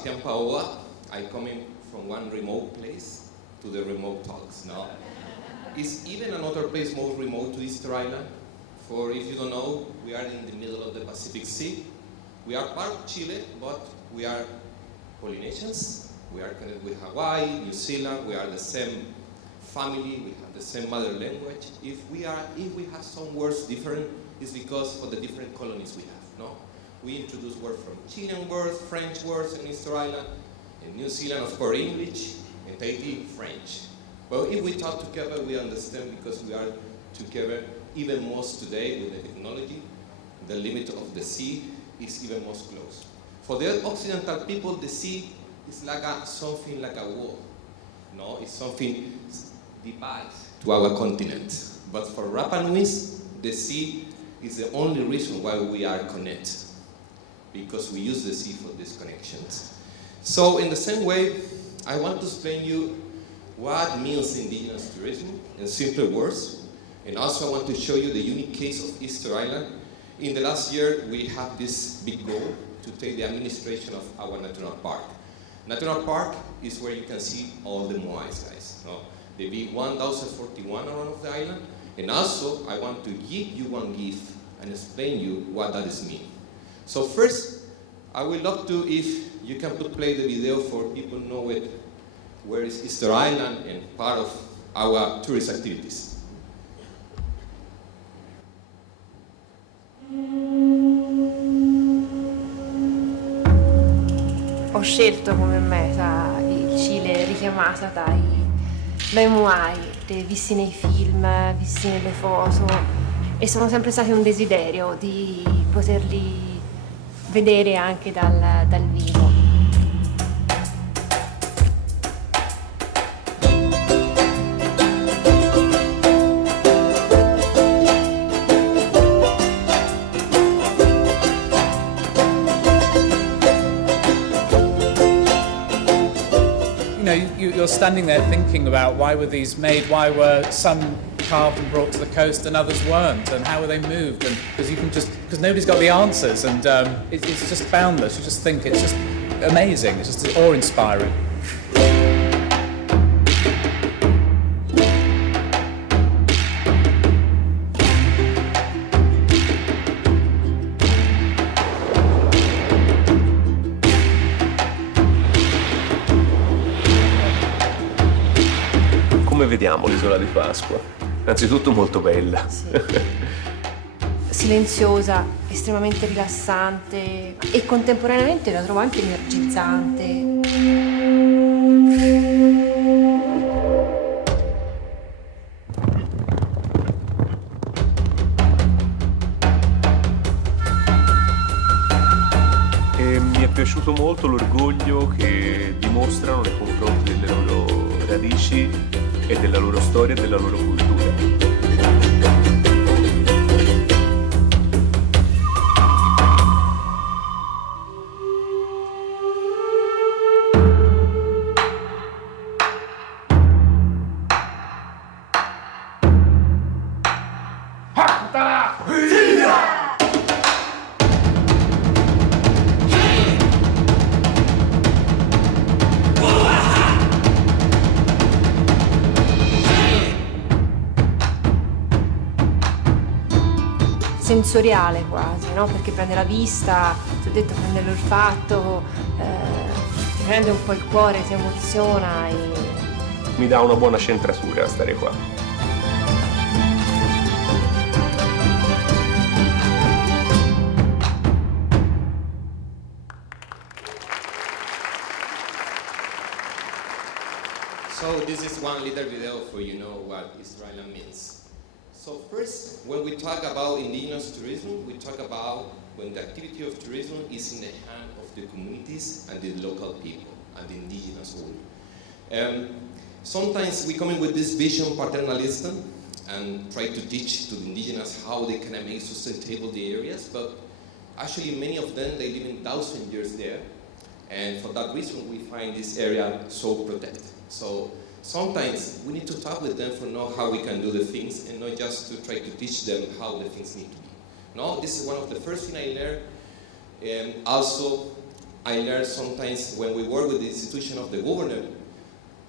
Sebastián Paoa. I'm coming from one remote place to the remote talks now. Is even another place more remote to Easter Island? For if you don't know, we are in the middle of the Pacific Sea. We are part of Chile, but we are Polynesians. We are connected with Hawaii, New Zealand. We are the same family. We have the same mother language. If we have some words different, it's because of the different colonies we have. No, we introduce words from Chilean words, French words in Easter Island, in New Zealand, of course, English, and Tahiti, French. But if we talk together, we understand because we are together even more today with the technology. The limit of the sea is even more close. For the Occidental people, the sea is like something like a wall. No, it's something divides to our continent. But for Rapa Nuis, the sea is the only reason why we are connected, because we use the sea for these connections. So in the same way, I want to explain you what means indigenous tourism in simple words, and also I want to show you the unique case of Easter Island. In the last year, we have this big goal to take the administration of our national park. National park is where you can see all the moais, guys. No? There be 1,041 around the island, and also I want to give you one gift and explain you what that is mean. So first, I would love to, if you can play the video for people know it, where is Easter Island and part of our tourist activities. Ho scelto come meta il Cile richiamata dai Moai, visti nei film, visti nelle foto, e sono sempre stati un desiderio di poterli vedere anche dal vivo. You're standing there thinking about why were these made, why were some carved and brought to the coast and others weren't, and how were they moved, and because nobody's got the answers, and it's just boundless. You just think it's just amazing, it's just awe-inspiring. Come vediamo l'isola di Pasqua? Innanzitutto molto bella. Sì. Silenziosa, estremamente rilassante e contemporaneamente la trovo anche energizzante. E mi è piaciuto molto l'orgoglio che dimostrano nei confronti delle loro radici e della loro storia e della loro cultura. Sensoriale quasi, no? Perché prende la vista, ti ho detto, prende l'olfatto, ti prende un po' il cuore, ti emoziona e... Mi dà una buona centratura stare qua. So this is one little video for you know what Easter Island means. So first, when we talk about indigenous tourism, we talk about when the activity of tourism is in the hand of the communities and the local people and the indigenous world. Sometimes we come in with this vision paternalism and try to teach to the indigenous how they can make sustainable the areas, but actually many of them, they live in 1,000 years there, and for that reason we find this area so protected. So sometimes we need to talk with them to know how we can do the things and not just to try to teach them how the things need to be. No, this is one of the first things I learned. And also, I learned sometimes when we work with the institution of the government,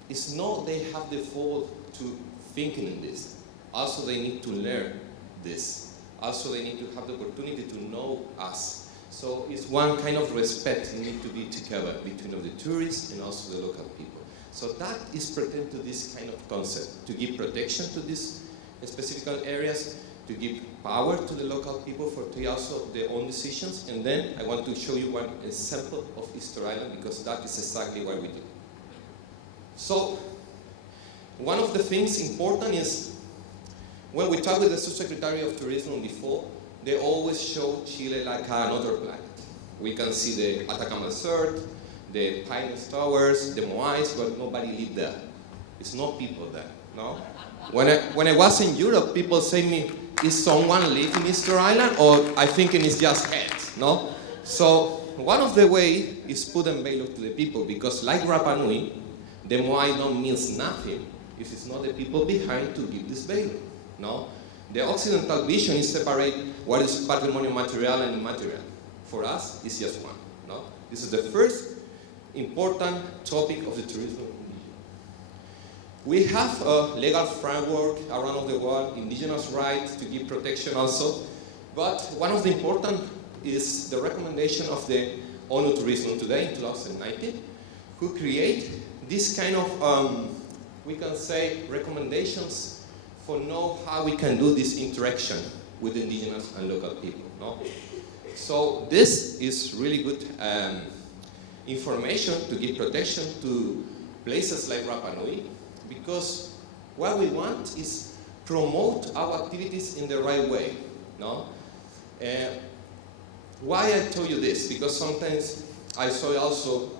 it's not they have the fault to thinking in this. Also, they need to learn this. Also, they need to have the opportunity to know us. So it's one kind of respect you need to be together between the tourists and also the local people. So that is pertinent to this kind of concept, to give protection to these specific areas, to give power to the local people for to also their own decisions. And then I want to show you one example of Easter Island, because that is exactly what we do. So one of the things important is when we talk with the Subsecretary of Tourism before, they always show Chile like another planet. We can see the Atacama Desert, the Pines Towers, the Moais, but nobody live there. It's not people there, no? When I was in Europe, people say me, is someone live in Easter Island, or I think it's just heads, no? So one of the way is put and value to the people, because like Rapa Nui, the Moai don't means nothing if it's not the people behind to give this value, no? The Occidental vision is separate what is patrimonial material and immaterial. For us, it's just one, no? This is the first important topic of the tourism. We have a legal framework around the world, indigenous rights to give protection also, but one of the important is the recommendation of the ONU Tourism today in 2019, who create this kind of, we can say, recommendations for know how we can do this interaction with indigenous and local people, no? So this is really good information to give protection to places like Rapa Nui, because what we want is promote our activities in the right way, no? Why I tell you this? Because sometimes I saw also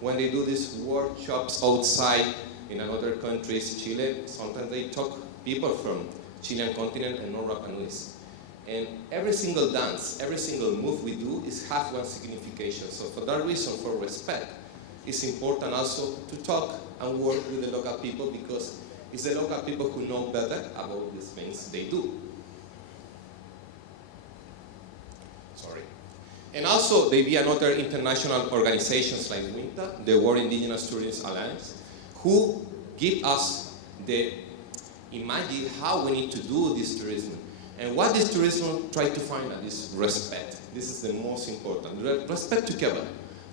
when they do these workshops outside in other countries, Chile, sometimes they talk people from Chilean continent and not Rapa Nuis. And every single dance, every single move we do is have one signification. So for that reason, for respect, it's important also to talk and work with the local people, because it's the local people who know better about these things they do. Sorry. And also, there be another international organizations like WINTA, the World Indigenous Tourism Alliance, who give us the imagine how we need to do this tourism. And what this tourism try to find out is respect. This is the most important. Respect together.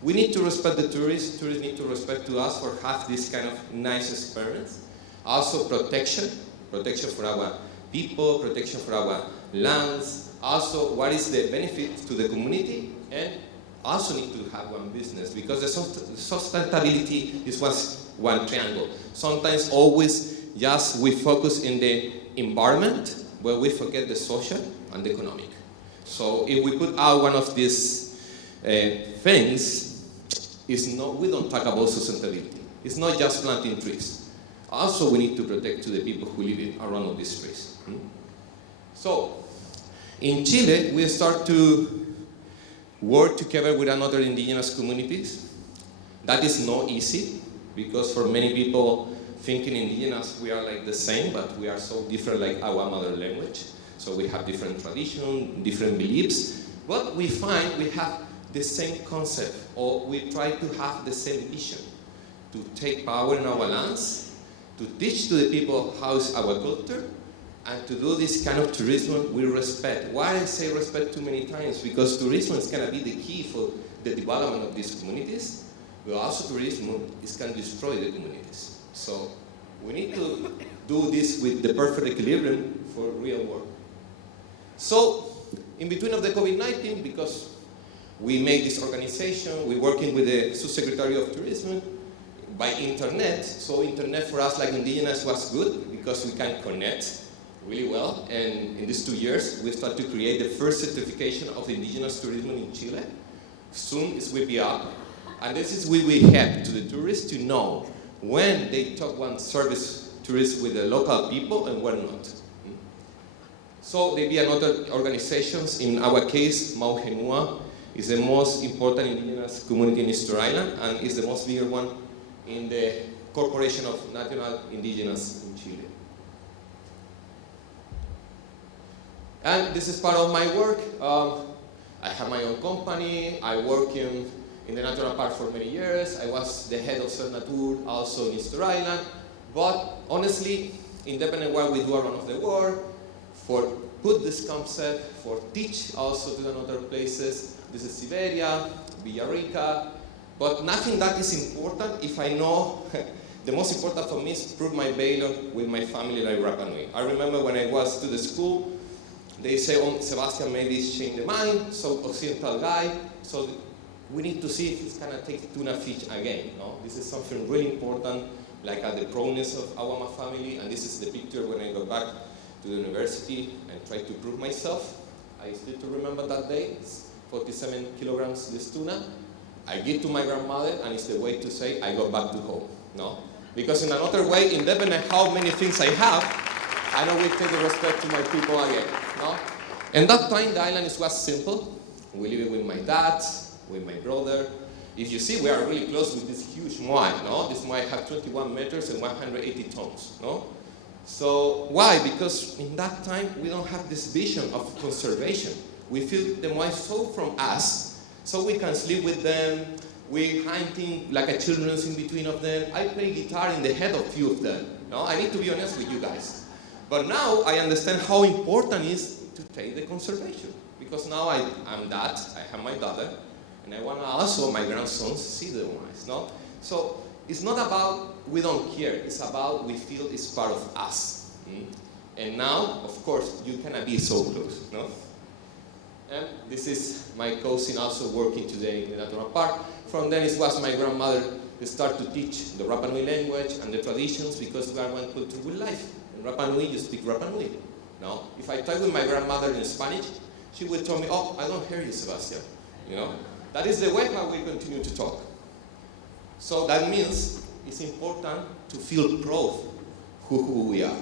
We need to respect the tourists. Tourists need to respect to us for have this kind of nice experience. Also protection. Protection for our people, protection for our lands. Also, what is the benefit to the community? And also need to have one business, because the sustainability is one triangle. Sometimes always just we focus in the environment, where we forget the social and the economic. So if we put out one of these things, we don't talk about sustainability. It's not just planting trees. Also, we need to protect to the people who live around all these trees. So, in Chile, we start to work together with another indigenous communities. That is not easy, because for many people, thinking indigenous, we are like the same, but we are so different like our mother language. So we have different traditions, different beliefs. But we find we have the same concept, or we try to have the same vision, to take power in our lands, to teach to the people how is our culture, and to do this kind of tourism with respect. Why I say respect too many times? Because tourism is going to be the key for the development of these communities, but also tourism can destroy the communities. So we need to do this with the perfect equilibrium for real work. So in between of the COVID-19, because we made this organization, we're working with the Subsecretary of Tourism by internet. So internet for us like indigenous was good, because we can connect really well. And in these 2 years, we start to create the first certification of indigenous tourism in Chile. Soon it will be up. And this is where we help to the tourists to know when they talk one service tourists with the local people and when not. So there be another organizations. In our case, Puyehue is the most important indigenous community in Easter Island, and is the most bigger one in the Corporation of National Indigenous in Chile. And this is part of my work. I have my own company. I work in the natural park for many years. I was the head of Cernatur also in Easter Island. But honestly, independent what we do around of the world, for put this concept, for teach also to other places. This is Siberia, Villarrica, but nothing that is important if I know the most important for me is prove my value with my family like Rapa Nui. I remember when I was to the school, they say, oh, Sebastián maybe change the mind, so Occidental guy, so we need to see if he's gonna take tuna fish again. No? This is something really important, like at the proudness of Awama family, and this is the picture when I go back to the university and try to prove myself. I still to remember that day, it's 47 kilograms this tuna. I give to my grandmother, and it's the way to say I go back to home. No? Because in another way, independent how many things I have, I know we take the respect to my people again. No? And that time the island was simple. We live with my dad, with my brother. If you see, we are really close with this huge moai. No? This moai has 21 meters and 180 tons. No? So why? Because in that time we don't have this vision of conservation. We feel the moai so from us, so we can sleep with them. We hunting like a children's in between of them. I play guitar in the head of few of them. No, I need to be honest with you guys. But now I understand how important it is to take the conservation. Because now I'm that, I have my daughter, and I want to also my grandsons see the moais. No? So it's not about we don't care, it's about we feel it's part of us. And now, of course, you cannot be so close. No? And this is my cousin also working today in the natural park. From then it was my grandmother who started to teach the Rapa Nui language and the traditions because we are one culture with life. In Rapa Nui, you speak Rapa Nui. No? If I talk with my grandmother in Spanish, she would tell me, oh, I don't hear you, Sebastián. You know? That is the way how we continue to talk. So that means it's important to feel proud who we are.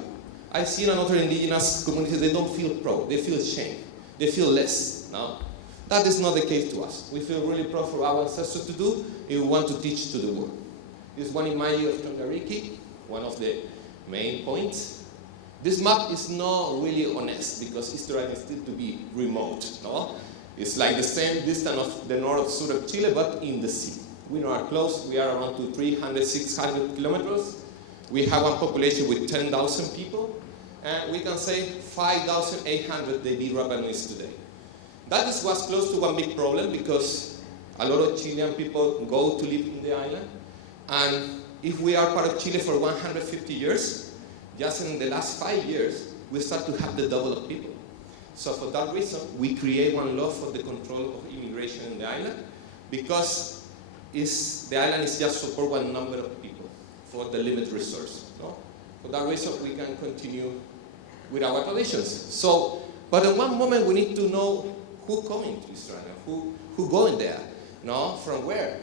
I see in another indigenous communities, they don't feel proud, they feel shame, they feel less. No? That is not the case to us. We feel really proud for our ancestors to do, and we want to teach to the world. This one image of Tongariki, one of the main points. This map is not really honest because Easter Island is still to be remote. No? It's like the same distance of the north sur of Chile, but in the sea. We are close. We are around to 300, 600 kilometers. We have a population with 10,000 people, and we can say 5,800 they be Rapa Nuis today. That is what's close to one big problem because a lot of Chilean people go to live in the island, and if we are part of Chile for 150 years, just in the last 5 years, we start to have the double of people. So for that reason, we create one law for the control of immigration in the island because the island is just support one number of people for the limited resource. No? For that reason, we can continue with our traditions. So, but in one moment, we need to know who coming to Easter Island, who going there, no? From where?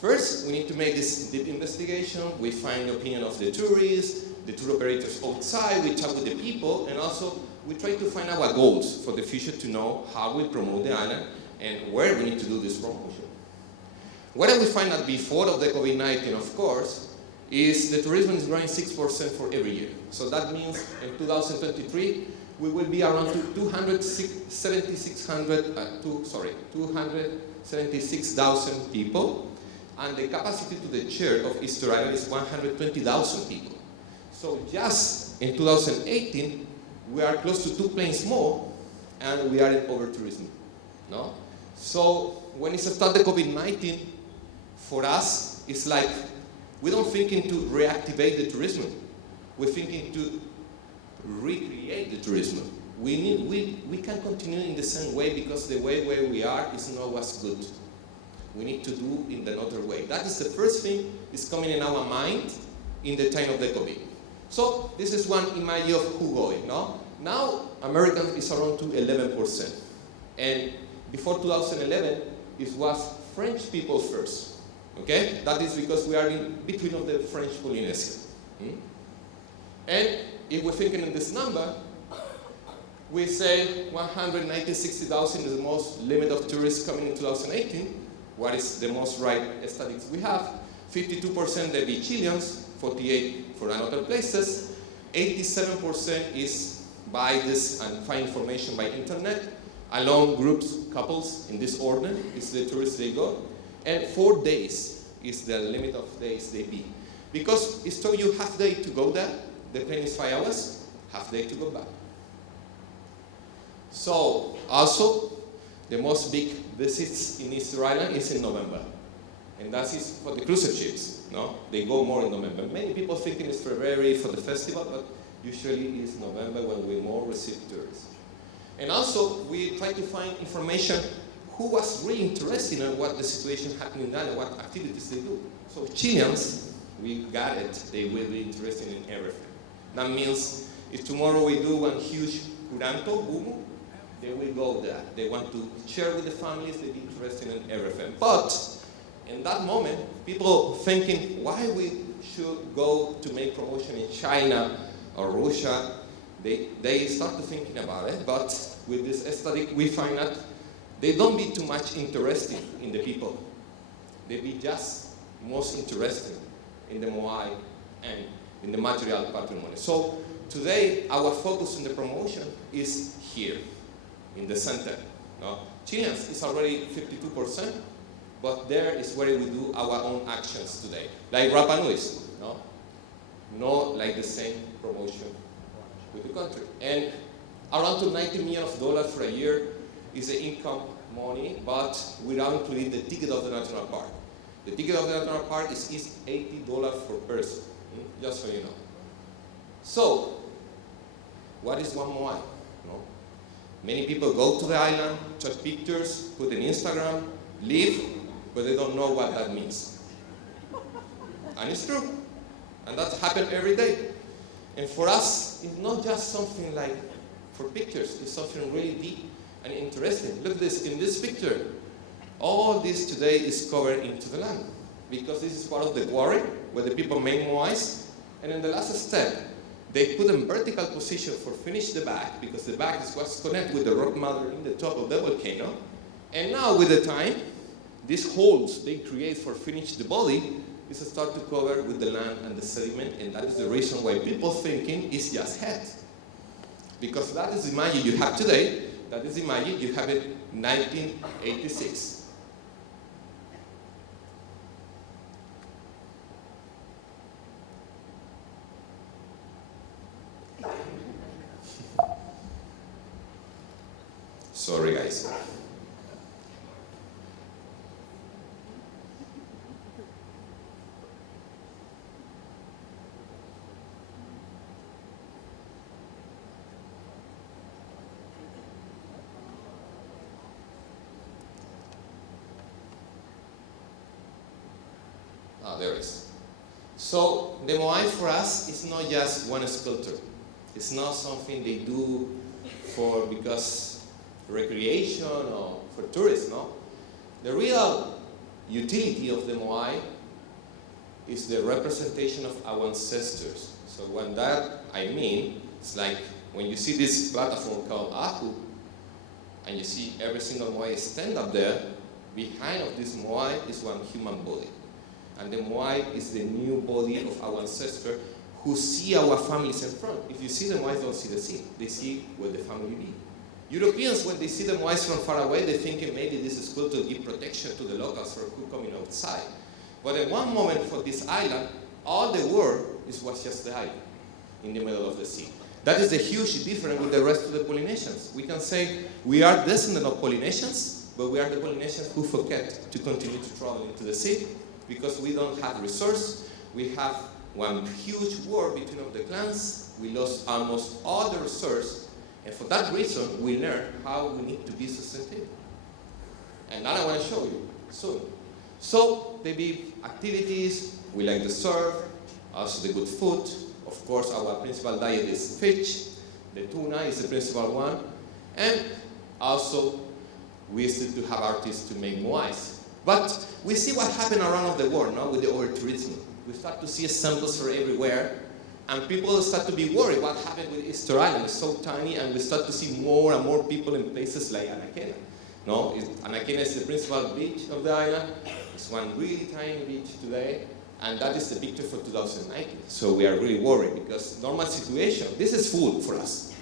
First, we need to make this deep investigation. We find the opinion of the tourists, the tour operators outside, we talk with the people, and also we try to find our goals for the future to know how we promote the island and where we need to do this promotion. What we find out before of the COVID-19, of course, is the tourism is growing 6% for every year. So that means in 2023, we will be around 276,000 people, and the capacity to the chair of Easter Island is 120,000 people. So just in 2018, we are close to 2 planes more, and we are in over-tourism. No? So when it started COVID-19, for us, it's like we don't thinking to reactivate the tourism. We're thinking to recreate the tourism. We can continue in the same way because the way where we are is not what's good. We need to do in another way. That is the first thing is coming in our mind in the time of the COVID. So this is one image of who going. No? Now American is around to 11%, and before 2011 it was French people first. Okay, that is because we are in between of the French Polynesia. And if we're thinking in this number, we say 160,000 is the most limit of tourists coming in 2018. What is the most right statistics we have? 52% they be Chileans, 48% for other places, 87% is buy this and find information by internet, alone groups, couples, in this order, is the tourists they go. And 4 days is the limit of days they be. Because it's told you half day to go there, the plane is 5 hours, half day to go back. So, also, the most big visits in Easter Island is in November. And that is for the cruise ships, no? They go more in November. Many people think it's February for the festival, but usually it's November when we more receive tourists. And also, we try to find information who was really interested in what the situation happening there and what activities they do. So Chileans, we got it, they will be interested in everything. That means if tomorrow we do one huge curanto, boom, they will go there. They want to share with the families, they be interested in everything. But in that moment, people thinking why we should go to make promotion in China or Russia, they start to thinking about it, but with this aesthetic we find that they don't be too much interested in the people. They be just most interested in the Moai and in the material patrimony. So today our focus in the promotion is here, in the center. No? Chileans is already 52%, but there is where we do our own actions today. Like Rapa Nui's, no? Not like the same promotion with the country. And around to $90 million for a year is the income money, but without including the ticket of the national park. The ticket of the national park is $80 per person, just so you know. So, what is one Moai? No? Many people go to the island, take pictures, put in Instagram, leave, but they don't know what that means. And it's true. And that happens every day. And for us, it's not just something like for pictures, it's something really deep and interesting. Look at this, in this picture, all this today is covered into the land because this is part of the quarry where the people make moais. And in the last step, they put in vertical position for finish the back because the back is what's connected with the rock mother in the top of the volcano. And now with the time, these holes they create for finish the body is start to cover with the land and the sediment, and that is the reason why people thinking it's just head. Because that is the magic you have today, that is the magic you have in 1986. Sorry guys. There is. So the Moai for us is not just one sculpture. It's not something they do for because recreation or for tourists, no? The real utility of the Moai is the representation of our ancestors. So when that I mean, it's like when you see this platform called Ahu, and you see every single Moai stand up there, behind of this Moai is one human body. And the Moai is the new body of our ancestor who see our families in front. If you see the Moais, don't see the sea. They see where the family be. Europeans, when they see the Moais from far away, they think maybe this is good to give protection to the locals for who coming outside. But at one moment for this island, all the world was just the island in the middle of the sea. That is a huge difference with the rest of the Polynesians. We can say we are descendants of Polynesians, but we are the Polynesians who forget to continue to travel into the sea because we don't have resource. We have one huge war between of the clans. We lost almost all the resource, and for that reason, we learned how we need to be sustainable. And that I want to show you soon. So there be activities. We like the surf, also the good food. Of course, our principal diet is fish. The tuna is the principal one, and also we still to have artists to make moais. But we see what happened around the world now with the over-tourism. We start to see samples from everywhere, and people start to be worried what happened with Easter Island. It's so tiny, and we start to see more and more people in places like Anaquena. No, Anaquena is the principal beach of the island. It's one really tiny beach today, and that is the picture for 2019. So we are really worried because normal situation, this is full for us.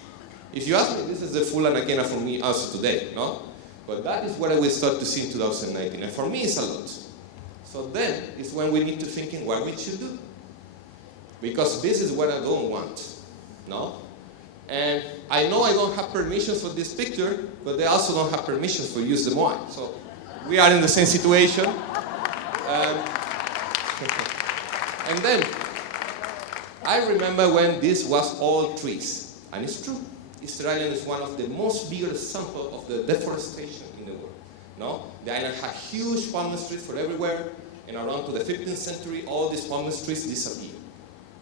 If you ask me, this is the full Anaquena for me also today, no? But that is what I will start to see in 2019, and for me it's a lot. So then is when we need to think in what we should do. Because this is what I don't want, no? And I know I don't have permissions for this picture, but they also don't have permissions for use the Moai. So we are in the same situation. And then, I remember when this was all trees. And it's true. Easter Island is one of the most bigger examples of the deforestation in the world. No? The island had huge palm trees for everywhere. And around to the 15th century, all these palm trees disappeared.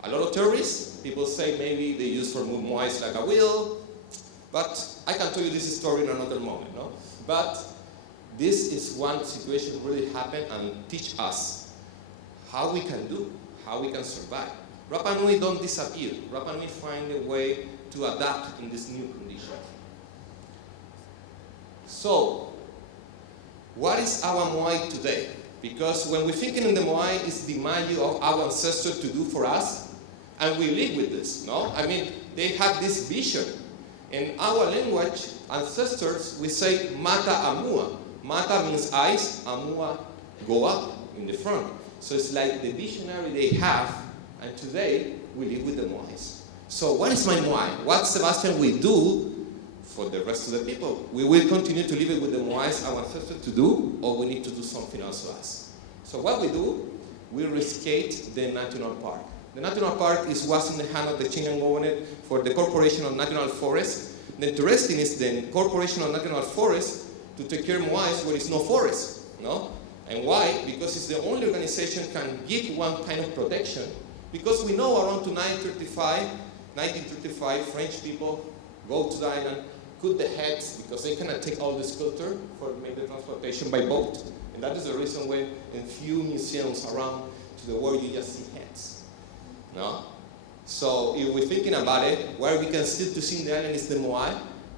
A lot of tourists, people say maybe they use for Moais like a wheel. But I can tell you this story in another moment. No? But this is one situation that really happened and teach us how we can do, how we can survive. Rapa Nui don't disappear. Rapa Nui find a way to adapt in this new condition. So, what is our Moai today? Because when we're thinking in the Moai, it's the magic of our ancestors to do for us, and we live with this, no? I mean, they had this vision. In our language, ancestors, we say mata amua. Mata means eyes, amua, go up in the front. So it's like the visionary they have, and today we live with the Moais. So what is my Moai? What Sebastian will do for the rest of the people? We will continue to live it with the Moais, our ancestors, to do, or we need to do something else to us. So what we do, we rescate the national park. The national park was in the hand of the Chilean government for the Corporation of National Forests. The interesting is the Corporation of National Forests to take care of Moais where there is no forest, no? And why? Because it's the only organization can give one kind of protection. Because we know around to 1935, French people go to the island, cut the heads, because they cannot take all the sculpture for maybe transportation by boat. And that is the reason when in few museums around to the world you just see heads. No? So if we're thinking about it, where we can still to see in the island is the Moai,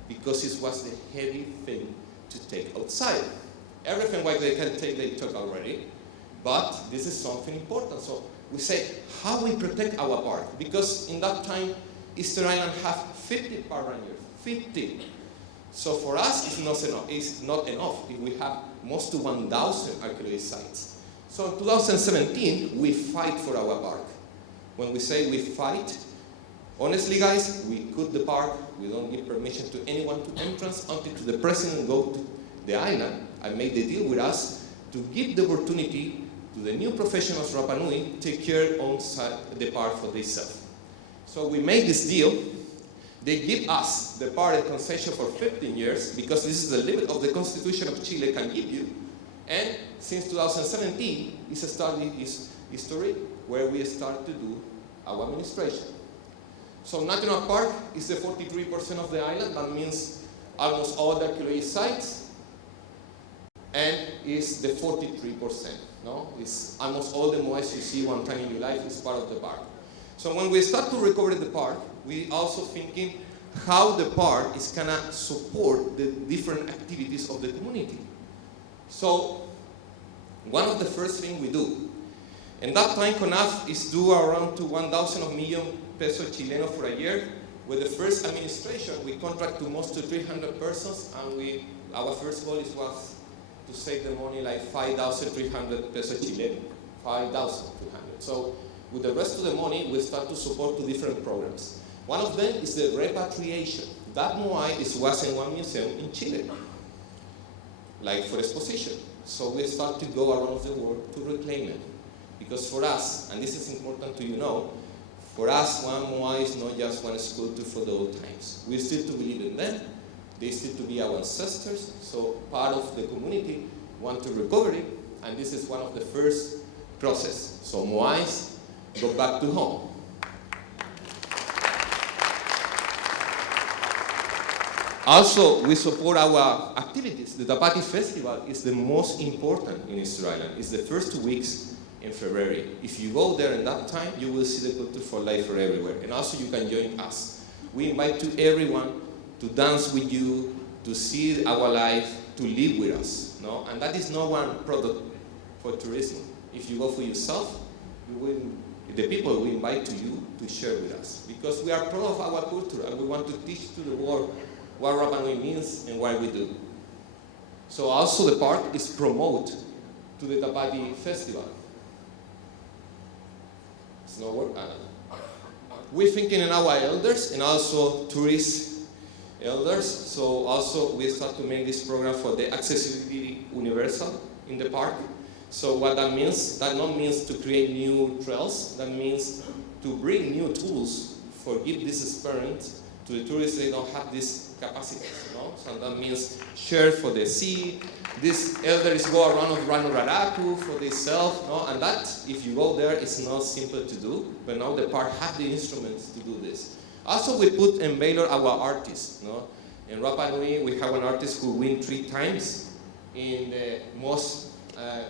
because it was the heavy thing to take outside. Everything what they can take, they took already. But this is something important. So we say, how we protect our park? Because in that time, Easter Island have 50 park rangers, 50. So for us, it's not enough if we have most to 1,000 archaeological sites. So in 2017, we fight for our park. When we say we fight, honestly guys, we cut the park, we don't give permission to anyone to entrance until the president go to the island and make the deal with us to give the opportunity to the new professionals Rapa Nui take care of the park for themselves. So we made this deal. They give us the park in concession for 15 years because this is the limit of the Constitution of Chile can give you. And since 2017, it's started its history where we start to do our administration. So National Park is the 43% of the island. That means almost all the archaeological sites. And is the 43%. No? It's almost all the Moais you see one time in your life is part of the park. So when we start to recover the park, we also thinking how the park is going to support the different activities of the community. So one of the first things we do, and that time CONAF is due around to 1,000 million pesos Chileno for a year. With the first administration, we contract to most to 300 persons, and our first goal was to save the money like 5,300 pesos Chileno, 5,300. So with the rest of the money, we start to support two different programs. One of them is the repatriation. That Moai was in one museum in Chile, like for exposition. So we start to go around the world to reclaim it. Because for us, and this is important to you know, for us, one Moai is not just one sculpture for the old times. We still to believe in them. They still to be our ancestors. So part of the community want to recover it, and this is one of the first process. So Moais go back to home. Also, we support our activities. The Tapati Festival is the most important in Easter Island. It's the first 2 weeks in February. If you go there in that time, you will see the culture for life for everywhere. And also you can join us. We invite to everyone to dance with you, to see our life, to live with us. And that is not one product for tourism. If you go for yourself, you will the people we invite to you to share with us. Because we are proud of our culture and we want to teach to the world what Rapa Nui means and why we do. So also the park is promote to the Tapati Festival. It's not work. We're thinking in our elders and also tourist elders. So also we start to make this program for the accessibility universal in the park. So what that means, that not means to create new trails, that means to bring new tools for give this experience to the tourists. They don't have this capacity, So that means share for the sea. These elders go around Raraku for themselves, And that, if you go there, it's not simple to do. But now the park have the instruments to do this. Also, we put in Baylor our artists, In Rapa Nui, we have an artist who win 3 times in the most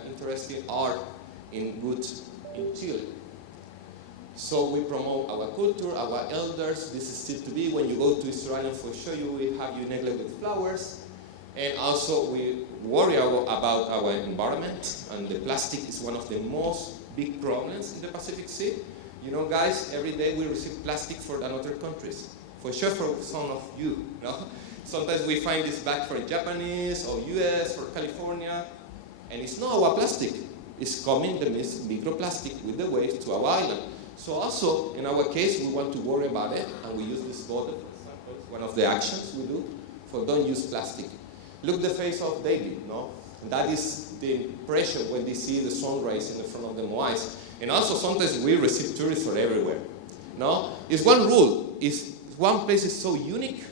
interesting art in Chile. So we promote our culture, our elders. This is still to be. When you go to Israel, for sure you will have your necklace with flowers. And also we worry about our environment. And the plastic is one of the most big problems in the Pacific Sea. Guys, every day we receive plastic from other countries. For sure for some of you, Sometimes we find this bag for Japanese or US or California. And it's not our plastic. It's coming, the microplastic with the waves to our island. So also, in our case, we want to worry about it, and we use this bottle, for example. It's one of the actions we do for don't use plastic. Look the face of David, And that is the impression when they see the sunrise in the front of the moais. And also, sometimes we receive tourists from everywhere, It's one rule. If one place is so unique,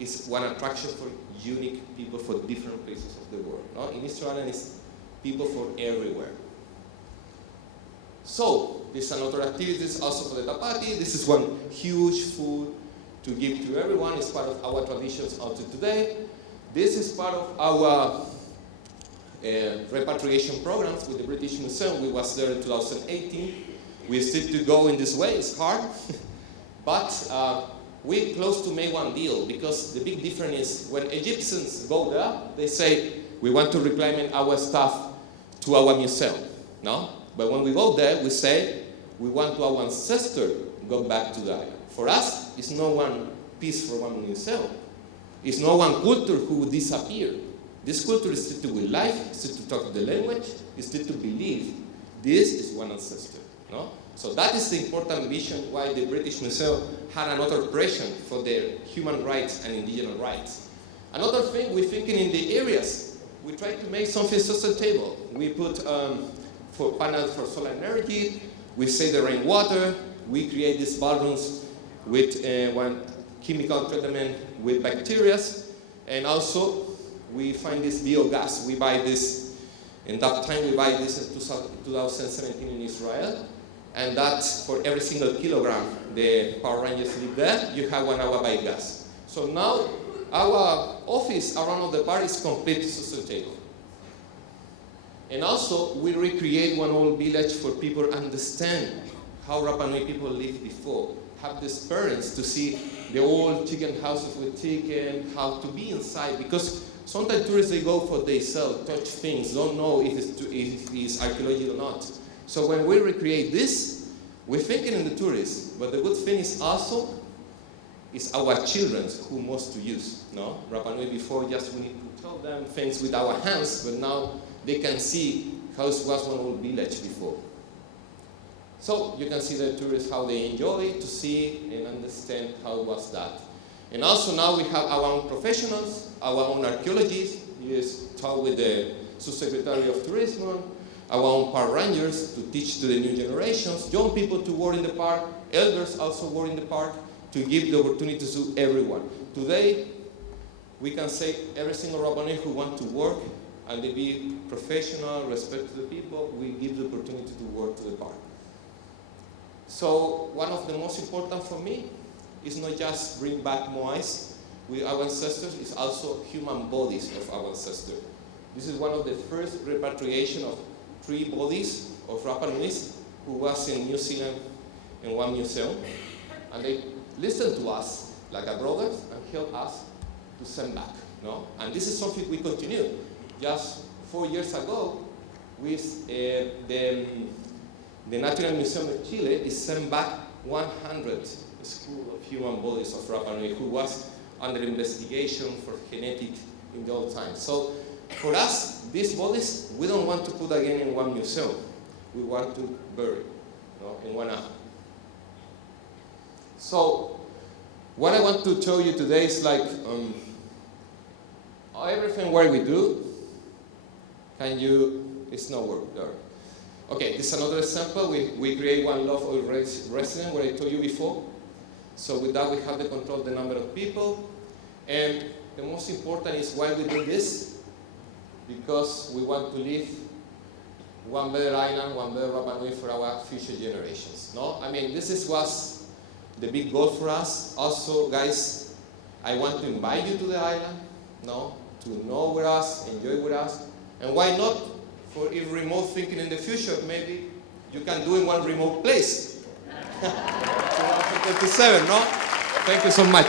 it's one attraction for unique people for different places of the world. In Israel, it's people from everywhere. So, there's another activities also for the Tapati. This is one huge food to give to everyone. It's part of our traditions until today. This is part of our repatriation programs with the British Museum. We was there in 2018. We still to go in this way. It's hard. But we're close to make one deal, because the big difference is when Egyptians go there, they say, we want to reclaim our stuff to our museum, But when we go there, we say, we want our ancestor go back to the island. For us, it's not one piece from one museum. It's not one culture who disappeared. This culture is still to life, it's still to talk the language, it's still to believe. This is one ancestor, So that is the important vision why the British Museum had another pressure for their human rights and indigenous rights. Another thing, we're thinking in the areas. We try to make something sustainable. We put for panels for solar energy. We save the rainwater. We create these ballrooms with one chemical treatment with bacteria. And also, we find this biogas. We buy this, in that time we buy this in 2017 in Israel. And that's for every single kilogram the Power Rangers live there, you have 1 hour biogas. So now, our office around the park is completely sustainable. And also, we recreate one old village for people to understand how Rapa Nui people lived before. Have the experience to see the old chicken houses with chicken, how to be inside. Because sometimes tourists, they go for themselves, touch things, don't know if it's archaeological or not. So when we recreate this, we're thinking in the tourists. But the good thing is also, it's our children who most to use. Rapa Nui before, just we need to tell them things with our hands, but now they can see how it was one old village before. So you can see the tourists, how they enjoy to see and understand how it was that. And also now we have our own professionals, our own archaeologists. We talk with the Subsecretary of Tourism, our own park rangers to teach to the new generations, young people to work in the park, elders also work in the park, to give the opportunity to everyone. Today, we can say every single Rapa Nui who want to work and they be professional, respect to the people, we give the opportunity to work to the park. So one of the most important for me is not just bring back moais with our ancestors, it's also human bodies of our ancestors. This is one of the first repatriation of 3 bodies of Rapa Nuis who was in New Zealand in one museum. And they listened to us like a brothers and helped us to send back. And this is something we continue. Just 4 years ago, with the the Natural Museum of Chile is sent back 100 school of human bodies of Rapa Nui who was under investigation for genetic in the old times. So for us, these bodies, we don't want to put again in one museum. We want to bury in one hour. So what I want to show you today is like everything what we do, it's not work there. Okay, this is another example. We create one love oil resident, what I told you before. So with that, we have to control the number of people. And the most important is why we do this. Because we want to leave one better island, one better Rapa Nui for our future generations. No? I mean, this was the big goal for us. Also, guys, I want to invite you to the island, to know with us, enjoy with us. And why not? For if remote thinking in the future, maybe you can do in one remote place. 2027, no? Thank you so much.